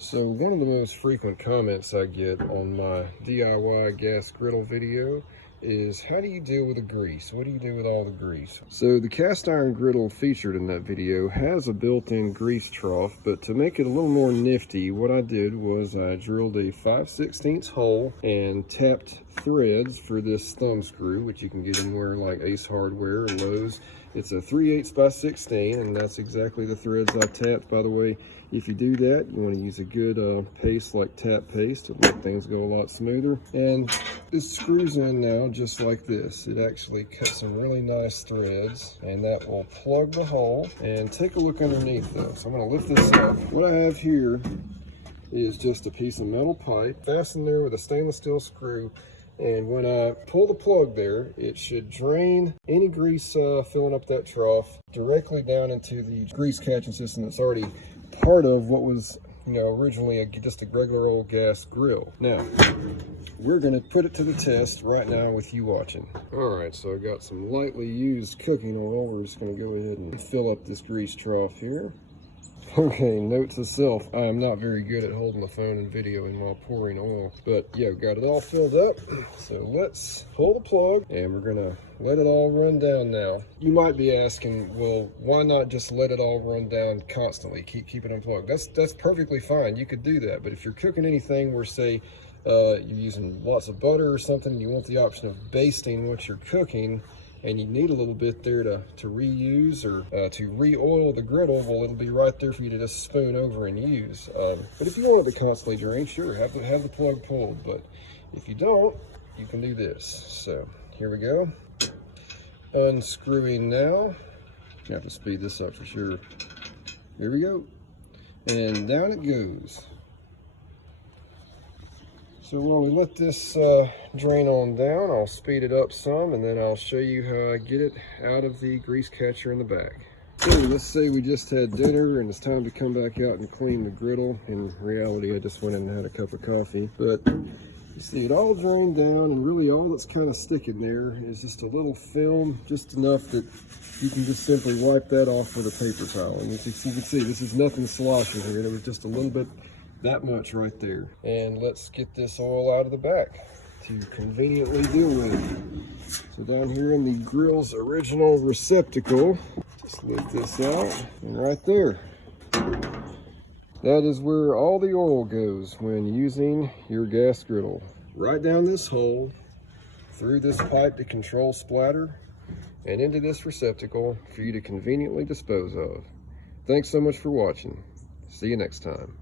So one of the most frequent comments I get on my DIY gas griddle video is, how do you deal with the grease? What do you do with all the grease? So the cast iron griddle featured in that video has a built-in grease trough, but to make it a little more nifty, what I did was I drilled a 5/16 hole and tapped threads for this thumb screw, which you can get anywhere like Ace Hardware or Lowe's. It's a 3/8 by 16, and that's exactly the threads I tapped. By the way, if you do that, you want to use a good paste like tap paste to make things go a lot smoother. And this screws in now just like this. It actually cuts some really nice threads, and that will plug the hole. And take a look underneath though. So I'm going to lift this up. What I have here is just a piece of metal pipe fastened there with a stainless steel screw. And when I pull the plug there, it should drain any grease filling up that trough directly down into the grease catching system that's already part of what was, originally just a regular old gas grill. Now, we're gonna put it to the test right now with you watching. All right, so I got some lightly used cooking oil. We're just gonna go ahead and fill up this grease trough here. Okay, note to self, I am not very good at holding the phone and videoing while pouring oil, but yeah, got it all filled up. So let's pull the plug and we're gonna let it all run down now. You might be asking, well, why not just let it all run down constantly? Keep it unplugged. That's perfectly fine. You could do that, but if you're cooking anything where, say, you're using lots of butter or something, you want the option of basting what you're cooking, and you need a little bit there to reuse or to re-oil the griddle, well, it'll be right there for you to just spoon over and use. But if you want it to constantly drain, sure, have the plug pulled. But if you don't, you can do this. So here we go. Unscrewing now. You have to speed this up for sure. Here we go. And down it goes. So while we let this drain on down, I'll speed it up some, and then I'll show you how I get it out of the grease catcher in the back. So let's say we just had dinner and it's time to come back out and clean the griddle. In reality, I just went in and had a cup of coffee. But you see it all drained down, and really all that's kind of sticking there is just a little film, just enough that you can just simply wipe that off with a paper towel. And as you can see, this is nothing sloshing here. There was just a little bit, that much right there. And let's get this oil out of the back to conveniently deal with it. So down here in the grill's original receptacle, just lift this out, and right there, that is where all the oil goes when using your gas griddle. Right down this hole, through this pipe to control splatter, and into this receptacle for you to conveniently dispose of. Thanks so much for watching. See you next time.